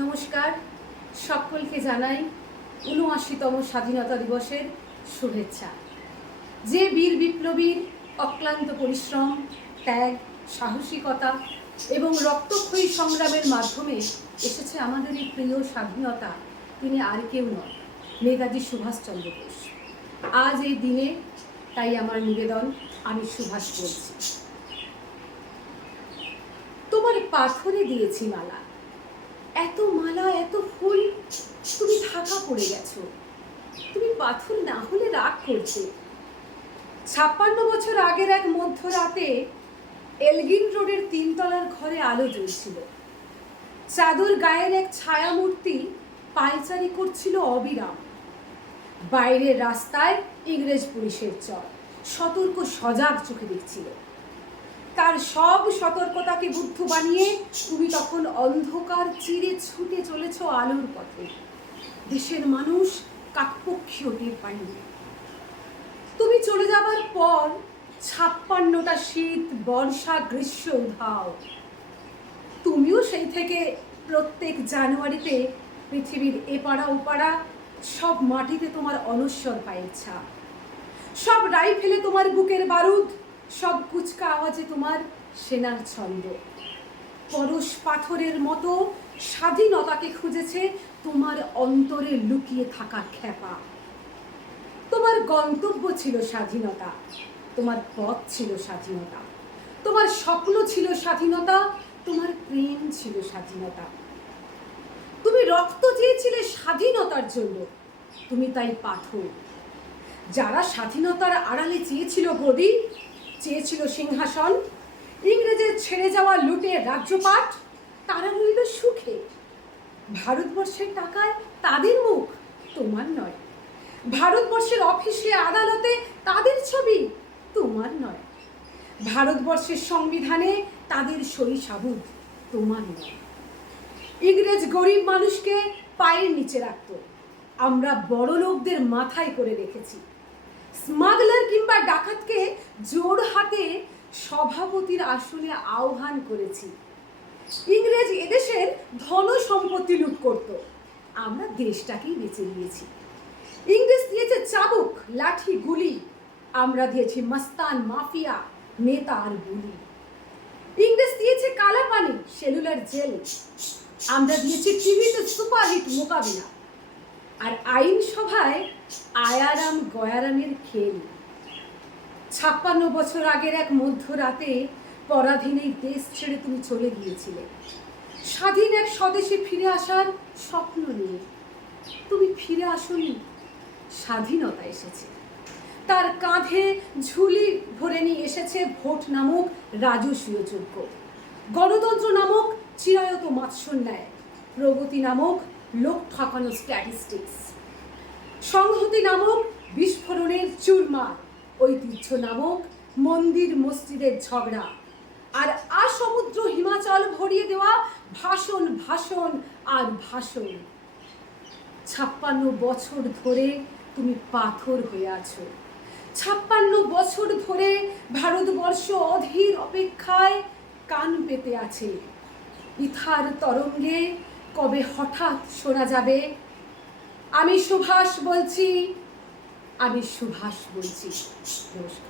নমস্কার, সকলকে জানাই ৭৯তম স্বাধীনতা দিবসের শুভেচ্ছা। যে বীর বিপ্লবীর অক্লান্ত পরিশ্রম, ত্যাগ, সাহসিকতা এবং রক্তক্ষয়ী সংগ্রামের মাধ্যমে এসেছে আমাদের এই প্রিয় স্বাধীনতা, তিনি আর কেউ নন, নেতাজি সুভাষচন্দ্র বোস। আজ এই দিনে তাই আমার নিবেদন, আমি সুভাষ বলছি। তোমার পাথরে দিয়েছি মালা, এত মালা, এত ফুল, তুমি ঢাকা পড়ে গেছো। তুমি পাথর না হলে রাগ করতে। ৫৬ বছর আগের এক মধ্যরাতে এলগিন রোডের ৩ তলার ঘরে আলো জ্বলছিল। চাদর গায়ের এক ছায়ামূর্তি পায়চারি করছিল অবিরাম। বাইরের রাস্তায় ইংরেজ পুলিশের চর সতর্ক সজাগ চোখে দেখছিল। তার সব সতর্কতাকে বুদ্ধ বানিয়ে তুমি তখন অন্ধকার চিরে ছুটে চলেছ আলোর পথে। দেশের মানুষ কাকপক্ষীও টের পায়নি। তুমি চলে যাবার পর ৫৬টা শীত, বর্ষা, গ্রীষ্ম উধাও। তুমিও সেই থেকে প্রত্যেক জানুয়ারিতে পৃথিবীর এপাড়া ওপাড়া সব মাটিতে তোমার অনশ্বর পায়ের ছাপ, সব রাইফেলে তোমার বুকের বারুদ, সব কুচকা আওয়াজে তোমার সেনার ছন্দ। পরশ পাথরের মতো স্বাধীনতাকে খুঁজেছে তোমার অন্তরে লুকিয়ে থাকা খ্যাপা। তোমার গন্তব্য ছিল স্বাধীনতা, তোমার পথ ছিল স্বাধীনতা, তোমার স্বপ্ন ছিল স্বাধীনতা, তোমার প্রেম ছিল স্বাধীনতা। তুমি রক্ত চেয়েছিলে স্বাধীনতার জন্য, তুমি তাই পাথর। যারা স্বাধীনতার আড়ালে চেয়েছিল গদি, চেয়েছিল সিংহাসন, ইংরেজের ছেড়ে যাওয়া লুটের রাজ্যপাট, তারা রইল সুখে। ভারতবর্ষের টাকায় তাদের মুখ, তোমার নয়। ভারতবর্ষের অফিসে আদালতে তাদের ছবি, তোমার নয়। ভারতবর্ষের সংবিধানে তাদের সই সাবুত, তোমার নয়। ইংরেজ গরিব মানুষকে পায়ের নিচে রাখত, আমরা বড় লোকদের মাথায় করে রেখেছি। স্মাগলার কিংবা ডাকাতকে জোর হাতে সভাপতির আসনে আহ্বান করেছি। ইংরেজ এদেশের ধন সম্পত্তি লুট করত, আমরা দেশটাকেই বেঁচে দিয়েছি। ইংরেজ দিয়েছে চাবুক, লাঠি, গুলি, আমরা দিয়েছি মস্তান, মাফিয়া, নেতা আর গুলি। ইংরেজ দিয়েছে কালা পানি, সেলুলার জেল, আমরা দিয়েছি টিভিতে সুপারহিট মোকাবিলা। আর আইনসভায় আয়ারাম গয়ারামের খেল। ৫৬ বছর আগের এক মধ্যরাতে পরাধীন এই দেশ ছেড়ে তুমি চলে গিয়েছিলে স্বাধীন এক স্বদেশে ফিরে আসার স্বপ্ন নিয়ে। তুমি ফিরে আসোনি, স্বাধীনতা এসেছে। তার কাঁধে ঝুলি ভরে নিয়ে এসেছে ভোট নামক রাজস্বীয় যজ্ঞ, গণতন্ত্র নামক চিরায়ত মাৎসন্যায়, প্রগতি নামক লোক ঠকানো স্ট্যাটিস্টিক্স, সংহতি নামক বিস্ফোরণের চুরমার, ঐতিহ্য নামক মন্দির মসজিদের ঝগড়া, আর আসমুদ্র হিমাচল ভরিয়ে দেওয়া ভাষণ, ভাষণ আর ভাষণ। ৫৬ বছর ধরে তুমি পাথর হয়ে আছো। ৫৬ বছর ধরে ভারতবর্ষ অধীর অপেক্ষায় কান পেতে আছে। ইথার তরঙ্গে কবে হঠাৎ শোনা যাবে, আমি সুভাষ বলছি, আমি সুভাষ বলছি। নমস্কার।